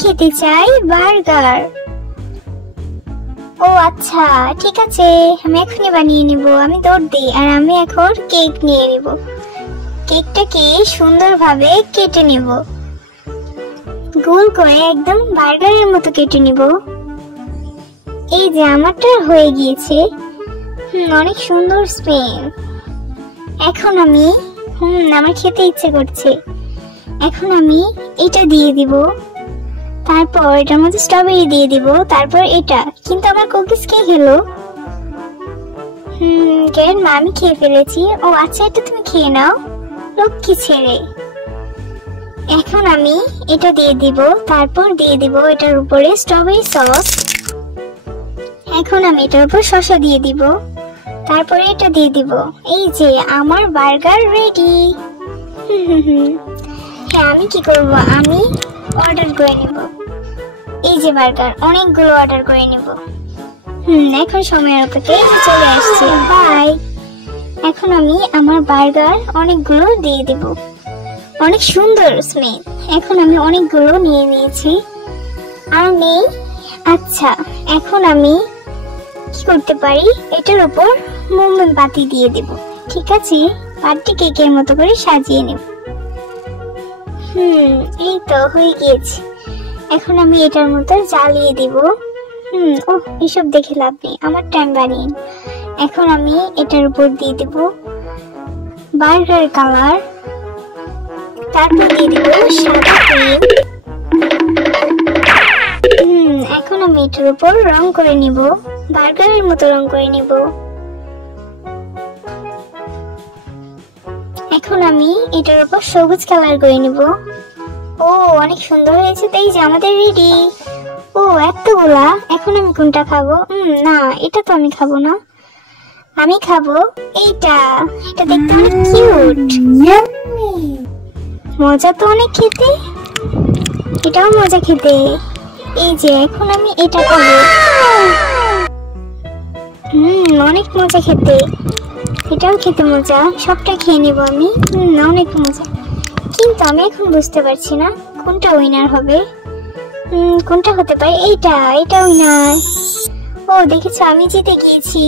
খেতে চাই বার্গার। ও আচ্ছা ঠিক আছে, আমি এখনই বানিয়ে নিব। আমি দৌড় দিই আর আমি এখন কেক নিয়ে নিব। কেকটাকে সুন্দরভাবে কেটে নিব, গোল করে একদম বার্গারের মতো কেটে নিব। এই যে আমারটা হয়ে গিয়েছে। অনেক সুন্দর স্মেল। এখন আমি আমার খেতে ইচ্ছে করছে। এখন আমি এটা দিয়ে দিব, তারপর এটার মধ্যে স্ট্রবেরি দিয়ে দিব, তারপর এটা। কিন্তু আমার কুকিজ কে খেলো? মা আমি খেয়ে ফেলেছি। ও আচ্ছা, এটা তুমি খেয়ে নাও লক্ষ্মী ছেড়ে। এখন আমি এটা দিয়ে দিব, তারপর দিয়ে দিব এটার উপরে স্ট্রবেরি সস। এখন আমি এটার উপর শসা দিয়ে দিব, তারপরে এটা দিয়ে দিব। এই যে আমার বার্গার রেডি। হ্যাঁ, আমি কি করব, আমি অর্ডার করে নিব। এই যে বার্গার অনেকগুলো অর্ডার করে নিব। এখন সময়ের অপেক্ষায় চলে আসছে। বাই। এখন আমি আমার বার্গার অনেকগুলো দিয়ে দিব। অনেক সুন্দর স্মেল। এখন আমি অনেকগুলো নিয়ে নিয়েছি আর নেই। আচ্ছা, এখন আমি কি করতে পারি, এটার উপর মোমবাতি দিয়ে দেব। ঠিক আছে, বার্থডে কেকের মতো করে সাজিয়ে নেব। এই তো হয়ে গিয়েছে। এখন আমি এটার মতো জ্বালিয়ে দিব। এসব দেখে লাভ নেই, আমার টাইম বানিয়ে। এখন আমি এটার উপর দিয়ে দেব বার্গার কালার, তারপর দিয়ে দেব সাদা ক্রিম। এখন আমি এটার উপর রং করে নিব, বার্গারের মতো রং করে নিব। এখন আমি এটার উপর সবুজ কালার করে নিব। ও অনেক সুন্দর হয়েছে। তাই যে আমাদের রেডি। ও এতগুলা। এখন আমি কোনটা খাবো? না, এটা তো আমি খাবো না। আমি খাবো এইটা। এটা দেখতে অনেক কিউট। মজা তো অনেক খেতে, এটাও মজা খেতে। এই যে এখন আমি এটা খাবো। অনেক মজা খেতে, এটাও খেতে মজা। সবটা খেয়ে নিব আমি। অনেক মজা। কিন্তু আমি এখন বুঝতে পারছি না কোনটা উইনার হবে। কোনটা হতে পারে? এইটা উইনার। ও দেখেছো, আমি জিতে গিয়েছি।